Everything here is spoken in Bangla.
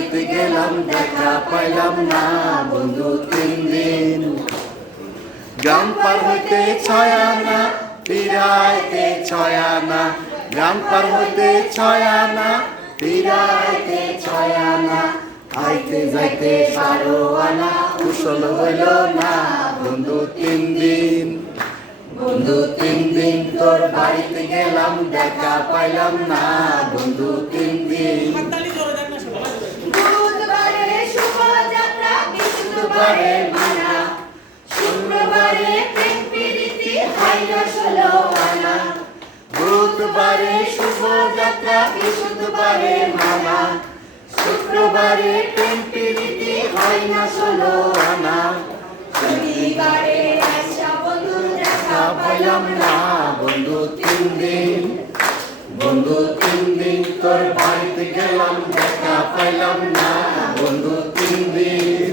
গেলাম, দেখা পাইলাম না। বন্ধু তিন দিন গ্রাম পার হইতে ছয় আনা, ফিরাইতে ছয় আনা। গ্রাম পার হইতে ছয় আনা, ফিরাইতে ছয় আনা। আইতে যাইতে সারো আনা, কুশল হইল না। বন্ধু তিন দিন, বন্ধু তিন দিন তোর বাড়িতে গেলাম, দেখা পাইলাম না। বন্ধু তিন দিন বৃহস্পতিবারে মানা। শুক্রবারে প্রেম প্রীতি হাইল ষোলো আনা। বুধবারে শুভযাত্রা বৃহস্পতিবারে মানা। শুক্রবারে প্রেম প্রীতি হয় না ষোলো আনা। শনিবারে আশা বন্ধু দেখা পাইলাম না। বন্ধু তিন দিন, বন্ধু তিন দিন তোর বাড়িতে গেলাম, দেখা পাইলাম না। বন্ধু তিন দিন